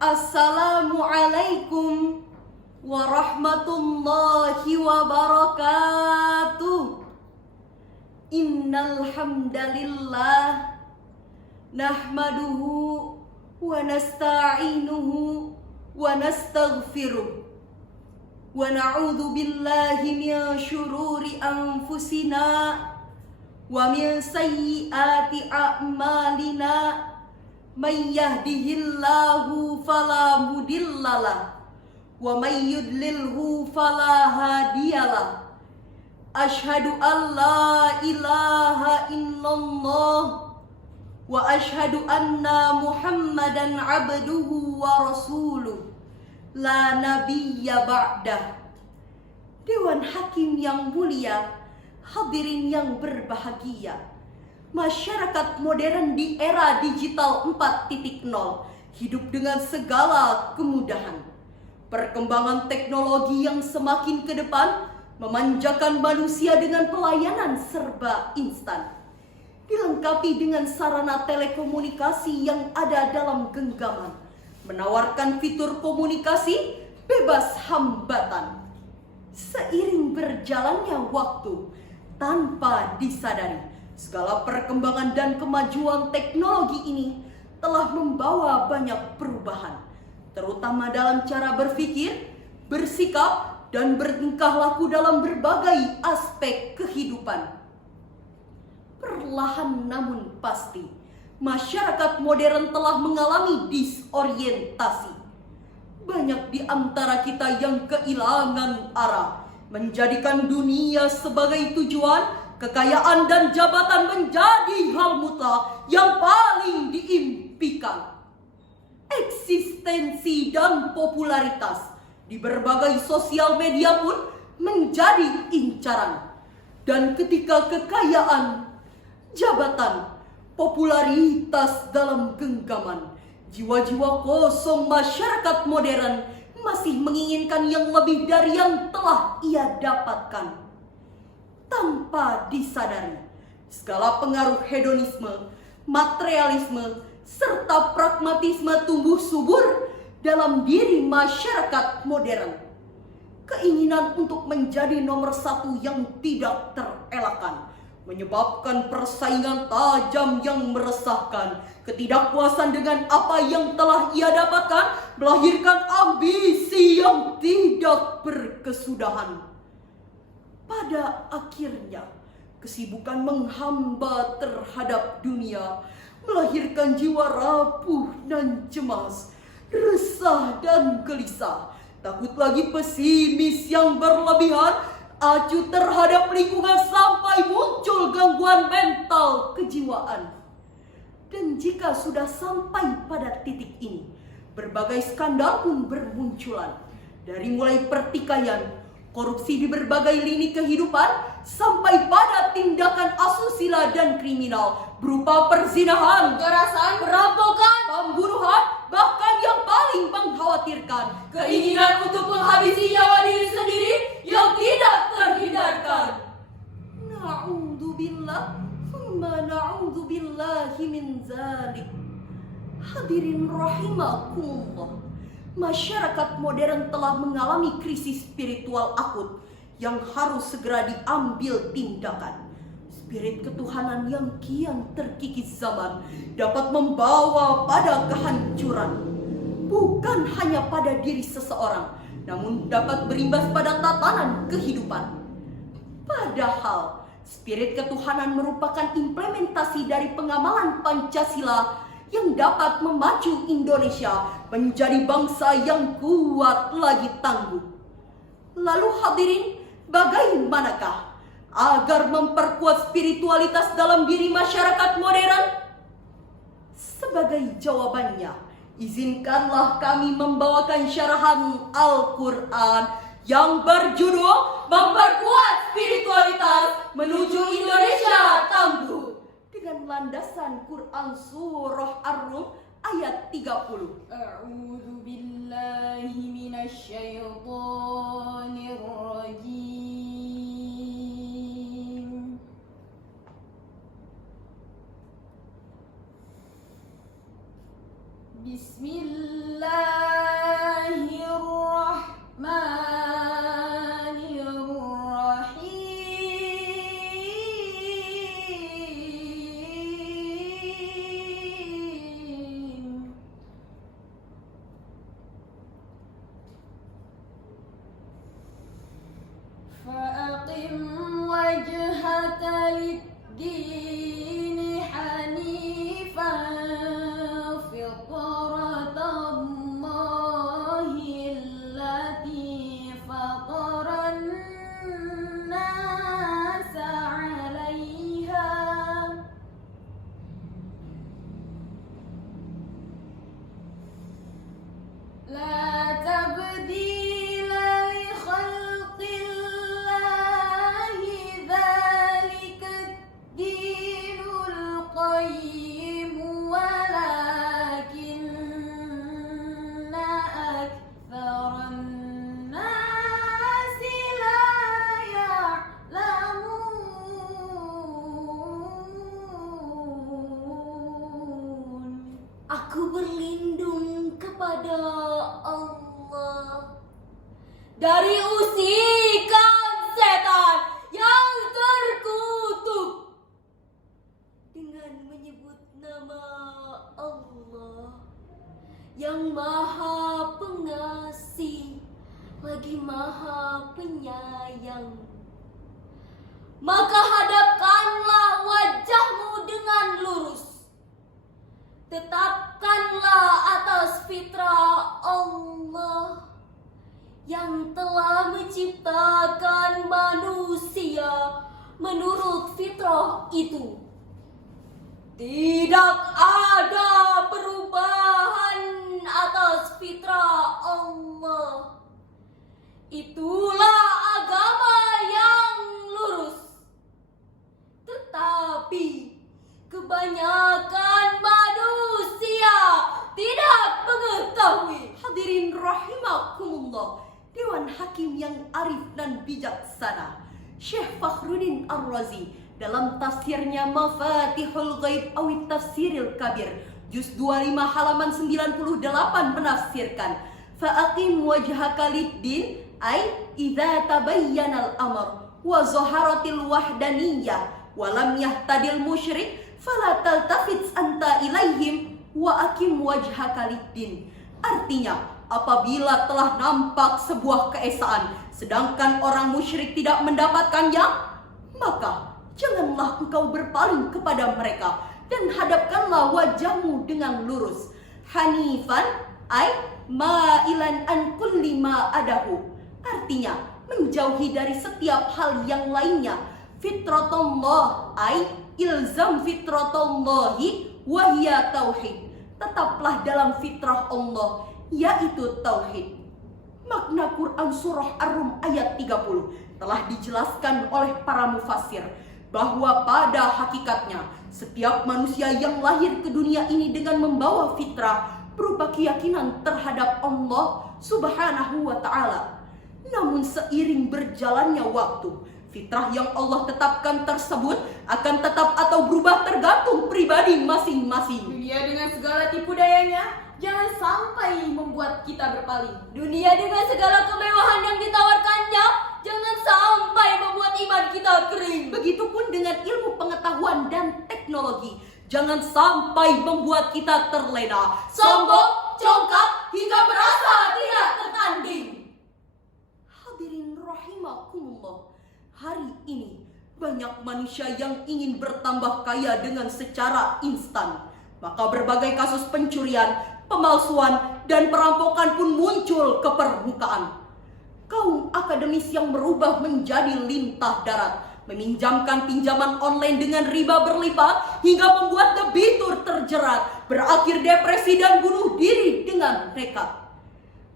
Assalamualaikum warahmatullahi wabarakatuh. Innal hamdalillah nahmaduhu wa nasta'inuhu wa nastaghfiruh wa na'udzu billahi min syururi anfusina wa min sayyiati a'malina. May yahdihillahu fala mudhillalah wa may yudlilhu fala hadiyalah. Asyhadu an la ilaha illallah wa asyhadu anna Muhammadan abduhu wa rasuluh la nabiyya ba'dah. Dewan Hakim yang mulia, hadirin yang berbahagia. Masyarakat modern di era digital 4.0 hidup dengan segala kemudahan. Perkembangan teknologi yang semakin ke depan memanjakan manusia dengan pelayanan serba instan, dilengkapi dengan sarana telekomunikasi yang ada dalam genggaman, menawarkan fitur komunikasi bebas hambatan. Seiring berjalannya waktu, tanpa disadari, segala perkembangan dan kemajuan teknologi ini telah membawa banyak perubahan, terutama dalam cara berpikir, bersikap, dan bertingkah laku dalam berbagai aspek kehidupan. Perlahan namun pasti, masyarakat modern telah mengalami disorientasi. Banyak di antara kita yang kehilangan arah, menjadikan dunia sebagai tujuan. Kekayaan dan jabatan menjadi hal mutlak yang paling diimpikan. Eksistensi dan popularitas di berbagai sosial media pun menjadi incaran. Dan ketika kekayaan, jabatan, popularitas dalam genggaman, jiwa-jiwa kosong masyarakat modern masih menginginkan yang lebih dari yang telah ia dapatkan. Tanpa disadari, segala pengaruh hedonisme, materialisme, serta pragmatisme tumbuh subur dalam diri masyarakat modern. Keinginan untuk menjadi nomor satu yang tidak terelakkan menyebabkan persaingan tajam yang meresahkan. Ketidakpuasan dengan apa yang telah ia dapatkan melahirkan ambisi yang tidak berkesudahan. Pada akhirnya, kesibukan menghamba terhadap dunia melahirkan jiwa rapuh dan cemas, resah dan gelisah, takut lagi pesimis yang berlebihan, acuh terhadap lingkungan sampai muncul gangguan mental kejiwaan. Dan jika sudah sampai pada titik ini, berbagai skandal pun bermunculan, dari mulai pertikaian, korupsi di berbagai lini kehidupan, sampai pada tindakan asusila dan kriminal berupa perzinahan, kekerasan, perampokan, pembunuhan, bahkan yang paling mengkhawatirkan, keinginan untuk menghabisi nyawa diri sendiri yang tidak terhindarkan. Na'udzubillah, thumma na'udzubillahi min zalik. Hadirin rahimakumullah, masyarakat modern telah mengalami krisis spiritual akut yang harus segera diambil tindakan. Spirit ketuhanan yang kian terkikis zaman dapat membawa pada kehancuran, bukan hanya pada diri seseorang, namun dapat berimbas pada tatanan kehidupan. Padahal spirit ketuhanan merupakan implementasi dari pengamalan Pancasila yang dapat memacu Indonesia menjadi bangsa yang kuat lagi tangguh. Lalu hadirin, bagaimanakah agar memperkuat spiritualitas dalam diri masyarakat modern? Sebagai jawabannya, izinkanlah kami membawakan syarahan Al-Quran yang berjudul Memperkuat Spiritualitas Menuju Indonesia Tangguh, dengan landasan Quran Surah Ar-Rum ayat 30. A'udzu billahi minasy syaithanir rajim. Bismillah. الدين حنيفا فطرة الله التي فطر الناس عليها لا تبديل لخلق الله ذلك الدين القيم ولكن أكثر الناس لا يعلمون. Aku berlindung kepada Allah dari usikan setan yang terkutuk dengan menyebut nama Allah yang Maha Pengasih lagi Maha Penyayang. Maka hadapkanlah wajahmu dengan lurus. Tetapkanlah atas fitrah Allah yang telah menciptakan manusia menurut fitrah itu. Tidak ada perubahan atas fitrah Allah. Itulah agama yang lurus. Tetapi kebanyakan manusia tidak mengetahui. Hadirin rahimakumullah, Dewan Hakim yang arif dan bijaksana, Syekh Fakhruddin Ar-Razi dalam tafsirnya Mafatihul Ghaib awit Tafsiril Kabir juz 25 halaman 98 menafsirkan, fa'aqim wajhaka lid-din ay idza tabayyana al-amr wa zaharatil wahdaniyah wa lam yahtadil musyrik fala taltafit anta ilaihim wa aqim wajhaka lid-din. Artinya, apabila telah nampak sebuah keesaan sedangkan orang musyrik tidak mendapatkannya, maka janganlah engkau berpaling kepada mereka dan hadapkanlah wajahmu dengan lurus. Hanifan ay ma'ilan an kulli ma adahu. Artinya, menjauhi dari setiap hal yang lainnya. Fitratullah ay ilzam fitratullahi wahya tauhid. Tetaplah dalam fitrah Allah, yaitu tauhid. Makna Quran surah Ar-Rum ayat 30 telah dijelaskan oleh para mufassir bahwa pada hakikatnya setiap manusia yang lahir ke dunia ini dengan membawa fitrah berupa keyakinan terhadap Allah Subhanahu wa ta'ala. Namun seiring berjalannya waktu, fitrah yang Allah tetapkan tersebut akan tetap atau berubah tergantung pribadi masing-masing. Dunia dengan segala tipu dayanya jangan sampai membuat kita berpaling. Dunia dengan segala kemewahan yang ditawarkannya jangan sampai membuat iman kita kering. Begitupun dengan ilmu pengetahuan dan teknologi, jangan sampai membuat kita terlena, sombong, congkak, hingga merasa tidak tertanding. Hadirin rahimakumullah, hari ini banyak manusia yang ingin bertambah kaya dengan secara instan. Maka berbagai kasus pencurian, pemalsuan, dan perampokan pun muncul ke permukaan. Kaum akademis yang berubah menjadi lintah darat, meminjamkan pinjaman online dengan riba berlipat hingga membuat debitur terjerat, berakhir depresi dan bunuh diri dengan nekat.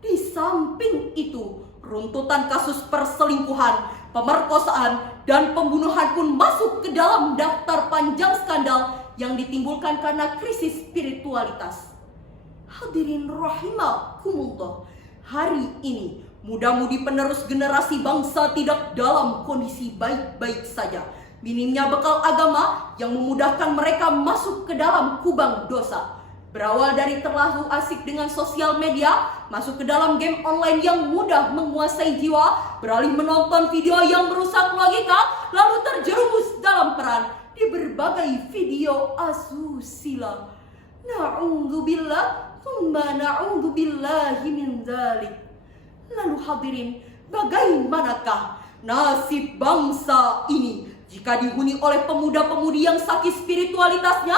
Di samping itu, runtutan kasus perselingkuhan, pemerkosaan, dan pembunuhan pun masuk ke dalam daftar panjang skandal yang ditimbulkan karena krisis spiritualitas. Hadirin rahimakumullah, hari ini muda-mudi penerus generasi bangsa tidak dalam kondisi baik-baik saja. Minimnya bekal agama yang memudahkan mereka masuk ke dalam kubang dosa. Berawal dari terlalu asik dengan sosial media, masuk ke dalam game online yang mudah menguasai jiwa, beralih menonton video yang merusak logika, lalu terjerumus dalam peran di berbagai video asusila. Na'udzubillah, tsumma na'udzubillahi min dzalik. Lalu hadirin, bagaimanakah nasib bangsa ini jika dihuni oleh pemuda-pemudi yang sakit spiritualitasnya?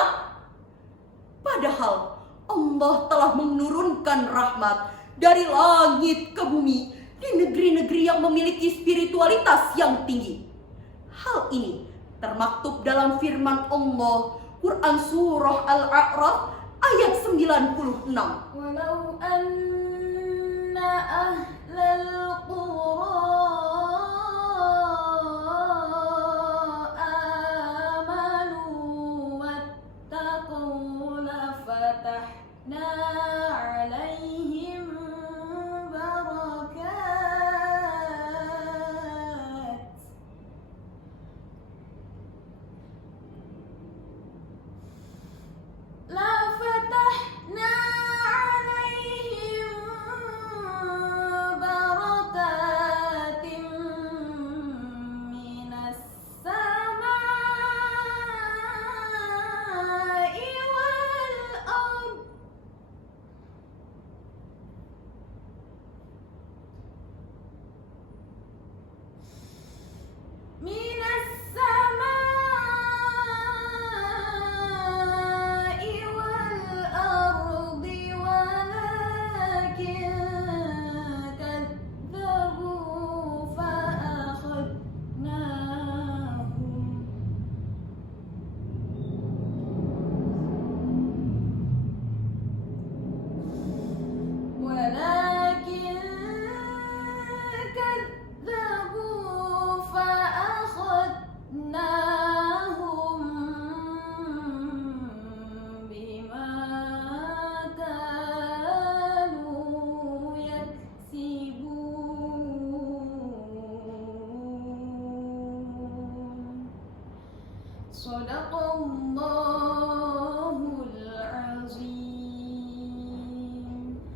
Padahal Allah telah menurunkan rahmat dari langit ke bumi di negeri-negeri yang memiliki spiritualitas yang tinggi. Hal ini termaktub dalam firman Allah, Quran Surah Al-A'raf ayat 96. Walau anna ahlal qura amanu wattaqu lafatahna alaihim barakat lafatahna alaihim barakatim minas samai wal ard minas samai wal ardi walakin kadzabu fa akhadnahum walakin kadzabu fa akhadnahum bima kanu yaksibun. Shadaqallahul azim.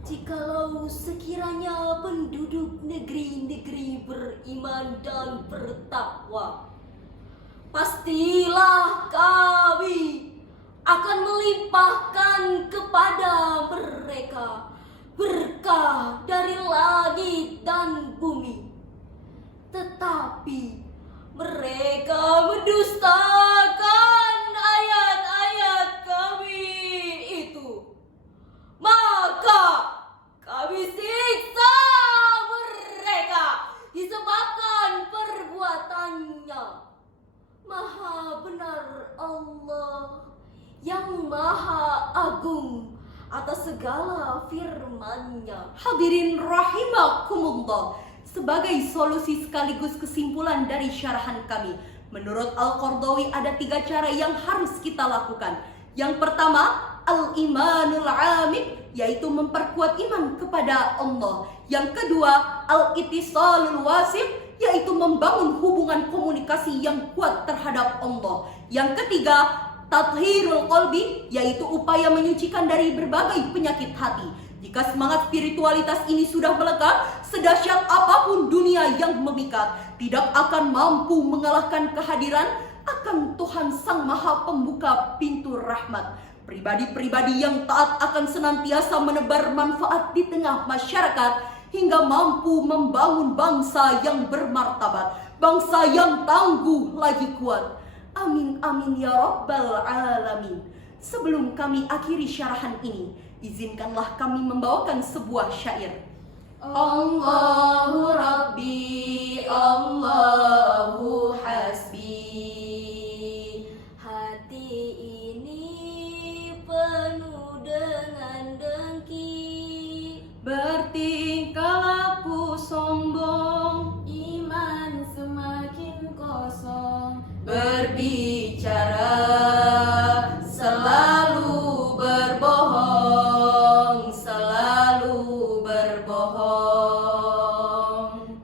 Jikalau sekiranya penduduk negeri-negeri beriman dan bertakwa, pastilah kami akan melimpahkan kepada mereka berkah dari langit dan bumi. Tetapi mereka mendustakan ayat-ayat kami itu, maka kami siksa mereka disebabkan perbuatannya. Maha benar Allah yang maha agung atas segala firman-Nya. Hadirin rahimakumullah, sebagai solusi sekaligus kesimpulan dari syarahan kami, menurut Al-Qardawi ada 3 cara yang harus kita lakukan. Yang pertama, al-imanul amik, yaitu memperkuat iman kepada Allah. Yang kedua, al-ittisalul wasif, yaitu membangun hubungan komunikasi yang kuat terhadap Allah. Yang ketiga, tathhirul qalbi, yaitu upaya menyucikan dari berbagai penyakit hati. Jika semangat spiritualitas ini sudah melekat, sedahsyat apapun dunia yang memikat tidak akan mampu mengalahkan kehadiran akan Tuhan Sang Maha Pembuka pintu rahmat. Pribadi-pribadi yang taat akan senantiasa menebar manfaat di tengah masyarakat hingga mampu membangun bangsa yang bermartabat, bangsa yang tangguh lagi kuat. Amin amin ya rabbal alamin. Sebelum kami akhiri syarahan ini, izinkanlah kami membawakan sebuah syair. Allahu Rabbi, Allahu Hasbi. Hati ini penuh dengan dengki, bertingkah laku sombong, Iman semakin kosong, berbicara selalu berbohong, selalu berbohong.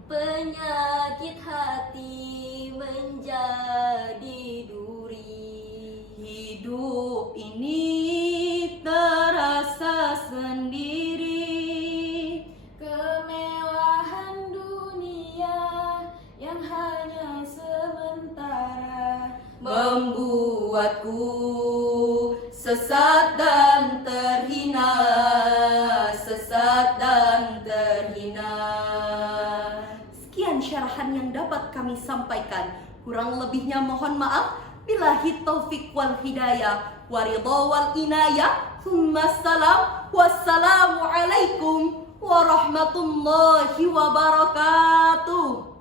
Penyakit hati menjadi duri, hidup ini terasa sendiri. kemewahan dunia yang hanya sementara, Membuatku sesat dan terhina, sesat dan terhina. Sekian syarahan yang dapat kami sampaikan. Kurang lebihnya mohon maaf. Billahi taufiq wal hidayah, waridha wal inayah. Wassalamu alaikum warahmatullahi wabarakatuh.